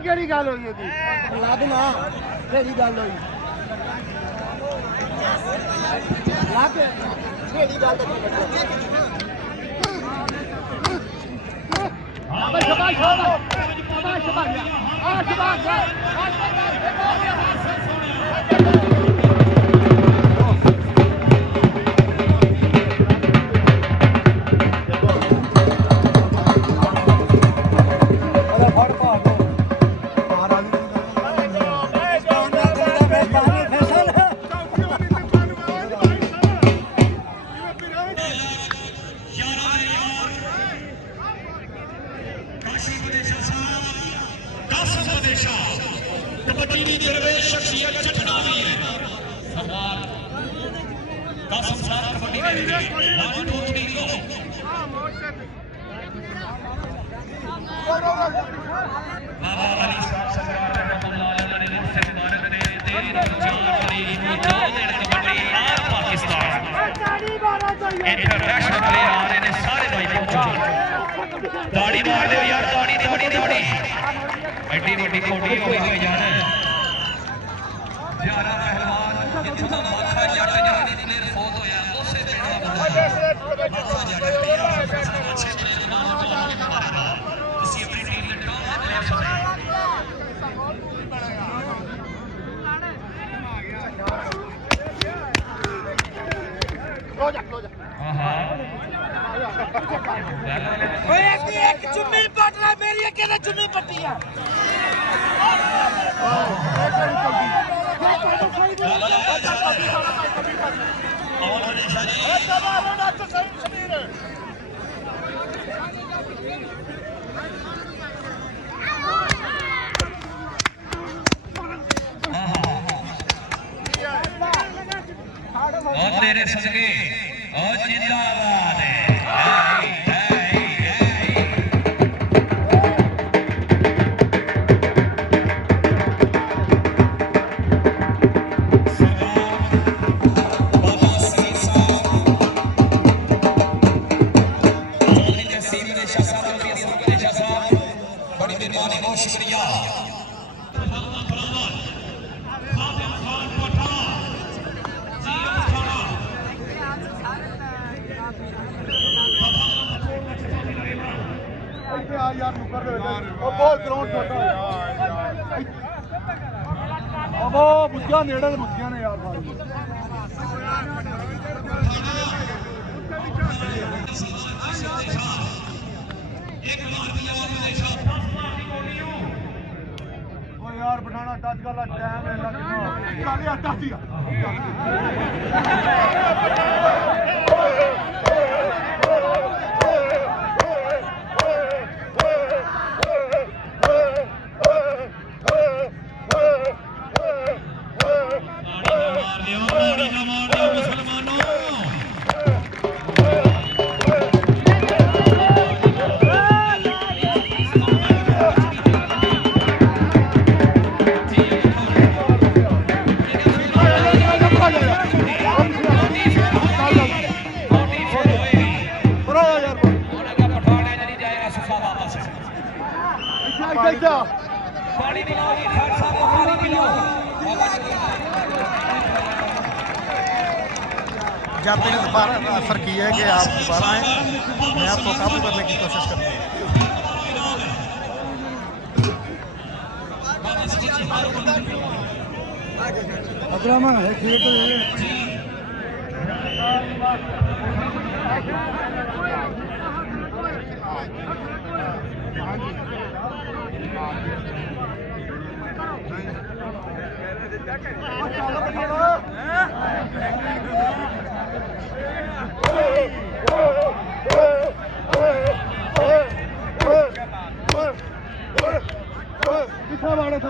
ਕਿਹੜੀ ਗੱਲ ਹੋਈ ਉਹਦੀ ਲੱਗ ਨਾ ਕਿਹੜੀ ਗੱਲ ਹੋਈ ਲੱਗ ਕਿਹੜੀ ਗੱਲ ਸ਼ਾਬਾਸ਼ ਸ਼ਾਬਾਸ਼ ਸ਼ਾਬਾਸ਼ ਸ਼ਾਬਾਸ਼ ਆ ਸ਼ਾਬਾਸ਼ इंटरनेशनल प्लेयर आ रहे हैं सारे भाई पहुंचो दाढ़ी मार दो यार दाढ़ी दाढ़ी दाढ़ी एडी वड्डी कोटी होई जाना यारा पहलवान जितना माथा जट जानी प्लेयर फौत होया उसे पिंड दा माथा जट अच्छे प्लेयर नाल किसी अपनी टीम दे टॉप दे प्लेयर सुने एक चुन्नी पट रहा मेरी एक चुन्नी पट्टी है और तेरे सदके और जिंदाबाद है ਮੁੱਛਾਂ ਨੇੜੇ ਮੁੱਛਾਂ ਨੇ ਯਾਰ ਉਹ ਯਾਰ ਬਣਾਣਾ ਟੱਚ ਕਰ ਲਾ ਟਾਈਮ ਹੈ ਲੱਗਣਾ ਚੱਲ ਯਾਰ ਟੱਚ ਹੀ जाते हैं दोबारा असर किया है कि आप दोबारा आए मैं आपको काबू करने की कोशिश करता हूँ अब्रामा है खेत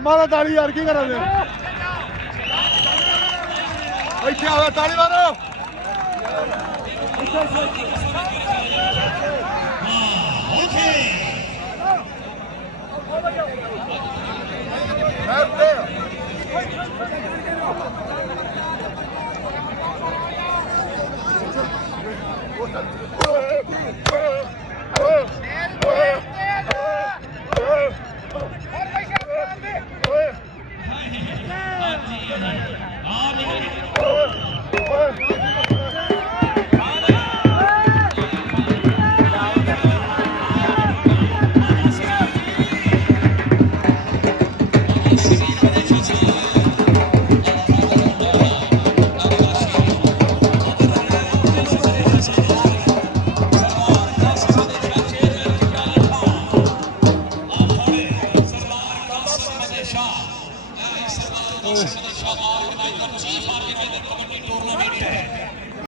ਮਾਰਾ ਤਾਲੀ ਯਾਰ ਕੀ ਕਰਾਂ ਇੱਥੇ ਆਵੇ ਤਾਲੀ ਮਾਰੋ Chief Architect of the Committee Tournament